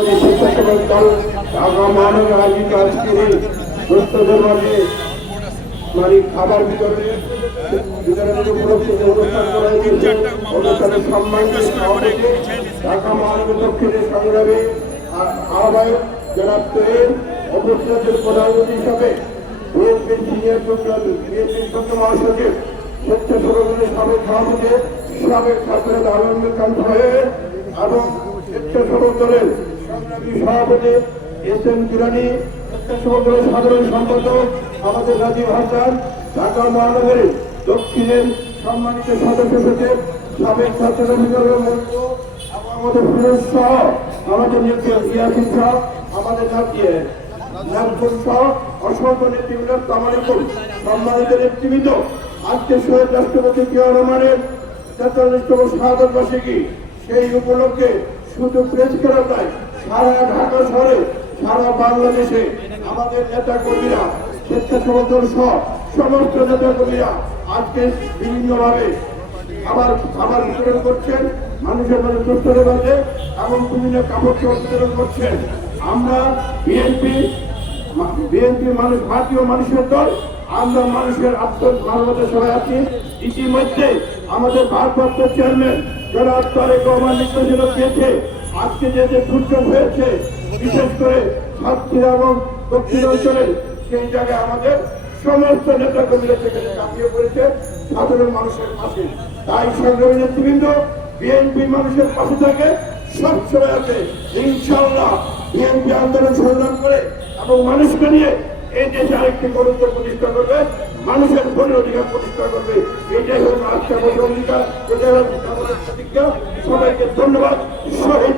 স্বেচ্ছাসেবক দল ঢাকা মহানগর আয়োজিত আজকের এই দুস্থদের মাঝে খাবার বিতরণের উপলক্ষে অনুষ্ঠান করা হয়েছে। অনুষ্ঠানের সম্মানিত সভাপতি ঢাকা মহানগর দক্ষিণের সংগ্রামী আহ্বায়ক জনাব তৈর অনুষ্ঠানের প্রধান অতিথি হিসাবে বিএনপির সিনিয়র বিএনপির যুগ্ম মহাসচিব স্বেচ্ছাসেবকের সাবেক সভাপতি সাবেক ছাত্রের আলমগীর খান সাহেব এবং স্বেচ্ছাসেবক দলের সংগ্রামী সভাপতি এস এম কিরানি, স্বেচ্ছাসেবক দলের সাধারণ সম্পাদক আমাদের রাজীব হাসান, ঢাকা মহানগরের দক্ষিণের সম্মানিত সদস্য সচিব সাবেক ছাত্র বিভাগের মন্ত্রী আমাদের ফিরোজ সহ আমাদের ইয়াসিন সহ আমাদের নাজমুল সহ অসংখ্য নেতৃবৃন্দ তামালিকুল সম্মানিত নেতৃবৃন্দ, আজকে শহীদ রাষ্ট্রপতি জিয়াউর রহমানের ৪৩তম শাহাদত বার্ষিকী, সেই উপলক্ষে শুধু প্রেস ক্লাব নয়, সারা ঢাকা শহরে সারা বাংলাদেশে আমাদের নেতা কর্মীরা স্বেচ্ছাসেবক দল সহ সমস্ত নেতা কর্মীরা আজকে বিভিন্নভাবে খাবার বিতরণ করছেন, মানুষের মাঝে দুস্থদের মাঝে এবং বিভিন্ন কাপড় বিতরণ করছেন। আমরা বিএনপি মানুষ, ভারতীয় মানুষের দল, আমরা মানুষের মানবতার সবাই আছি। ইতিমধ্যে আমাদের ভারপ্রাপ্ত চেয়ারম্যান জনাব তারেক রহমান নির্দেশনা দিয়েছে, আজকে যে দুর্যোগ হয়েছে বিশেষ করে সাতক্ষীরা এবং দক্ষিণ অঞ্চলের, সেই জায়গায় আমাদের সমস্ত নেতা কর্মীরা সেখানে কাঁপিয়ে পড়েছে সাধারণ মানুষের পাশে। তাই সংগ্রামী নেতৃবৃন্দ বিএনপি মানুষের পাশে থাকে, সবসময় আছে। ইনশাআল্লাহ বিএনপি আন্দোলন সংগ্রাম করে এবং মানুষকে নিয়ে এই দেশে আরেকটি গণতন্ত্র প্রতিষ্ঠা করবে, মানুষের ভোটের অধিকার প্রতিষ্ঠা করবে। এটাই হল আজকে আমাদের অধিকার, এটাই হল আমাদের প্রতিজ্ঞা। সবাইকে ধন্যবাদ। শহীদ